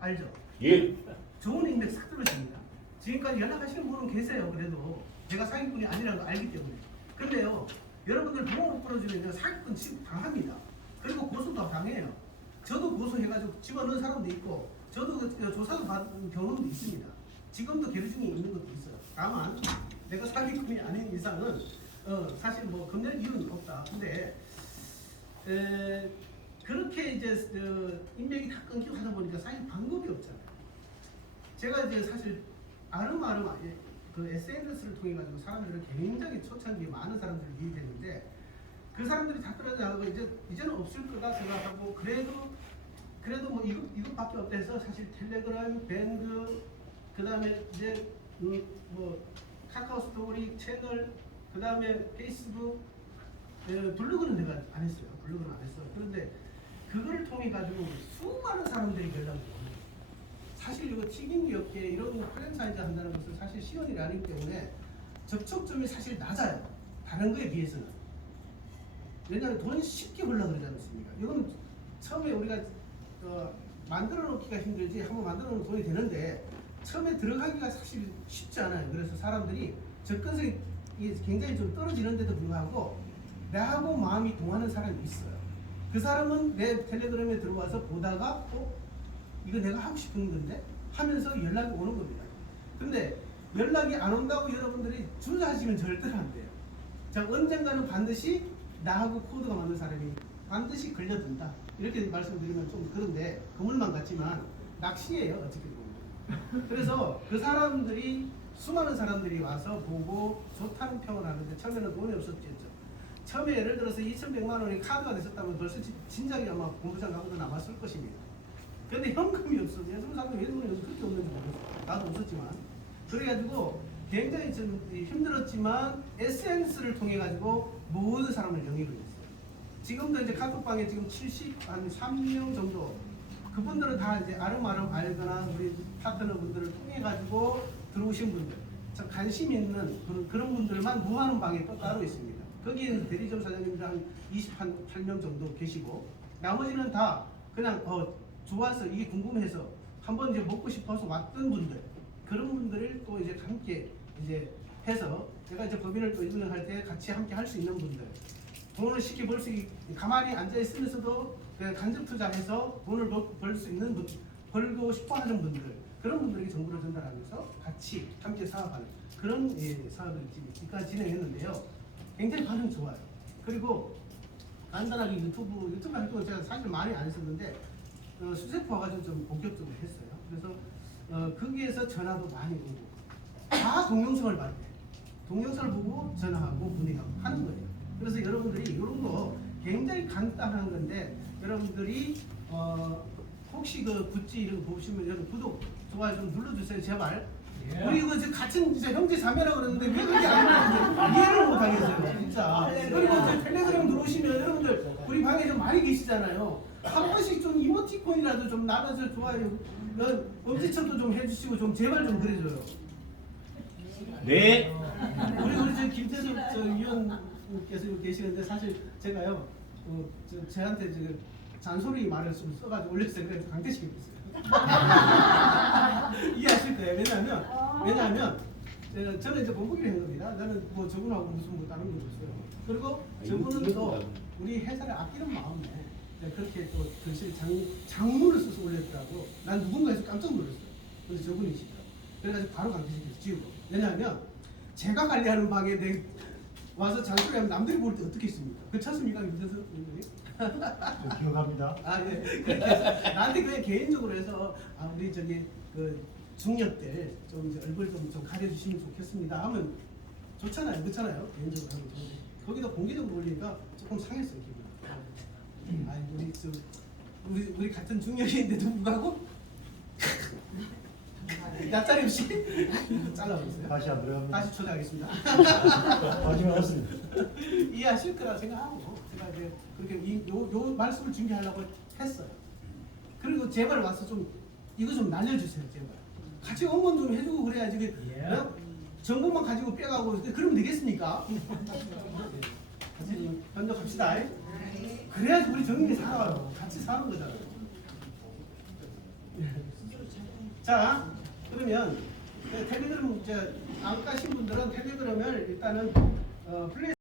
알죠? 예. 좋은 인맥 싹 들어집니다. 지금까지 연락하시는 분은 계세요. 그래도 제가 사기꾼이 아니라는 걸 알기 때문에. 근데요, 여러분들 보험 못 풀어주면 내가 사기꾼 취급 당합니다. 그리고 고소도 당해요. 저도 고소해가지고 집어넣은 사람도 있고, 저도 그 조사도 받은 경험도 있습니다. 지금도 계류 중에 있는 것도 있어요. 다만 내가 사기꾼이 아닌 이상은 어, 사실 뭐 검열 이유는 없다. 근데 에, 그렇게 이제 어, 인맥이 다 끊기고 하다 보니까 사실 방법이 없잖아요. 제가 이제 사실 아름아름 예, 그 SNS를 통해 가지고 사람들을 굉장히 초창기에 많은 사람들을 유입했는데 그 사람들이 다 떨어져가고 이제 이제는 없을 거다 생각하고 그래도 그래도 뭐 이것 이것밖에 없다 해서 사실 텔레그램, 밴드 그 다음에 이제 음, 뭐 카카오 스토리 채널 그 다음에 페이스북 예, 블로그는 내가 안 했어요. 블로그는 안 했어. 그런데 그걸 통해 가지고 수많은 사람들이 오는 거예요. 사실 이거 튀김기 업계 이런 프랜차이즈 한다는 것은 사실 일이 아니기 때문에 접촉점이 사실 낮아요. 다른 거에 비해서는. 왜냐하면 돈이 쉽게 흘러 그러지 않습니까? 이건 처음에 우리가 어, 만들어 놓기가 힘들지 한번 만들어 놓으면 돈이 되는데 처음에 들어가기가 사실 쉽지 않아요. 그래서 사람들이 접근성이 굉장히 좀 떨어지는데도 불구하고 나하고 마음이 동하는 사람이 있어요. 그 사람은 내 텔레그램에 들어와서 보다가 어? 이거 내가 하고 싶은 건데 하면서 연락이 오는 겁니다. 근데 연락이 안 온다고 여러분들이 주저하시면 절대로 안 돼요. 자 언젠가는 반드시 나하고 코드가 맞는 사람이 반드시 걸려든다. 이렇게 말씀드리면 좀 그런데 그물만 같지만 낚시예요 어떻게 보면. 그래서 그 사람들이 수많은 사람들이 와서 보고 좋다는 평을 하는데 처음에는 돈이 없었겠죠. 처음에 예를 들어서 2,100만 원이 카드가 됐었다면 벌써 진- 진작에 아마 본부장 가고도 남았을 것입니다. 근데 현금이 없어. 요즘 사람들 왜 돈이 그렇게 없는지 모르겠어. 나도 없었지만. 그래가지고 굉장히 좀 힘들었지만 SNS를 통해 가지고 모든 사람을 영입을 했어요. 지금도 이제 카톡방에 지금 70한 3명 정도 그분들은 다 이제 아름아름 알거나 우리 파트너 분들을 통해 가지고 들어오신 분들, 참 관심 있는 그런, 그런 분들만 무하는 방에 또 따로 있습니다. 거기에는 대리점 사장님들 한 28명 정도 계시고 나머지는 다 그냥 어 좋아서 이게 궁금해서 한번 이제 먹고 싶어서 왔던 분들 그런 분들을 또 이제 함께 이제 해서 제가 이제 법인을 또 운영할 때 같이 함께 할 수 있는 분들 돈을 쉽게 벌 수 가만히 앉아 있으면서도 간접 투자해서 돈을 벌 수 있는 분 벌고 싶어 하는 분들 그런 분들에게 정보를 전달하면서 같이 함께 사업하는 그런 예, 사업을 지금 지금까지 진행했는데요. 굉장히 반응 좋아요. 그리고 간단하게 유튜브 유튜브 활동을 제가 사실 많이 안 했었는데 어, 수세포 와가지고 좀 본격적으로 했어요. 그래서 어, 거기에서 전화도 많이 오고 다 동영상을 봐요. 동영상을 보고 전화하고 문의하고 하는 거예요. 그래서 여러분들이 이런 거 굉장히 간단한 건데 여러분들이 어, 혹시 그 굿즈 이런 거 보시면 여러분 구독 좋아요 좀 눌러주세요 제발. 예. 우리 이거 지금 같은 이제 형제 자매라 그러는데 왜 그렇게 안 하는지 이해를 못 하겠어요 진짜. 그리고 이제 들어오시면 여러분들 우리 방에 좀 많이 계시잖아요. 한 번씩 좀 이모티콘이라도 좀 나눠서 좋아요. 어, 엄지척도 좀 해주시고 좀 제발 좀 그래줘요. 네. 우리 우리 저 김태수 저 위원께서 여기 계시는데 사실 제가요 어, 저, 저한테 지금 잔소리 말을 좀 써가지고 올렸어요. 그래서 강퇴시켰어요. 이해하실 거예요. 왜냐하면 왜냐하면 저, 저는 이제 공부기를 한 겁니다. 나는 뭐 저분하고 무슨 뭐 다른 거 없어요. 그리고 저분은 또 우리 회사를 아끼는 마음에 그렇게 또 글씨를 장, 장문을 써서 올렸더라고. 난 누군가에서 깜짝 놀랐어요. 근데 저분이시더라고. 그래가지고 바로 강퇴시켰어요. 지우고. 왜냐하면 제가 관리하는 방에 내 와서 잔소리 하면 남들이 볼 때 어떻게 있습니까? 그 쳤습니까? 김태수 의원님? 저 기억합니다. 아, 예. 그렇게 해서 나한테 그냥 개인적으로 해서 아, 우리 저기 그 중력들 좀 이제 얼굴 좀, 좀 가려주시면 좋겠습니다 하면 좋잖아요. 그렇잖아요. 개인적으로 하면 좋은데 거기다 공개적으로 올리니까 조금 상했어요. 기분이. 아, 우리 저 우리 우리 같은 중력인데도 불구하고 낯자리 없이 잘라버렸어요. 다시 안 들어갑니다. 다시 초대하겠습니다. 다시 왔습니다. 이해하실 거라 생각하고 제가 이제 그렇게 이, 요, 요 말씀을 준비하려고 했어요. 그리고 제발 와서 좀 이거 좀 날려주세요, 제발. 같이 응원 좀 해주고 그래야지. 그, 예. 어? 정보만 가지고 빼가고 그러면 되겠습니까? 같이 좀 변덕합시다. 그래야지 우리 정인이 살아요. 같이 사는 거잖아요. 자, 그러면 텔레그램 이제 안 까신 분들은 텔레그램을 일단은 어, 플레이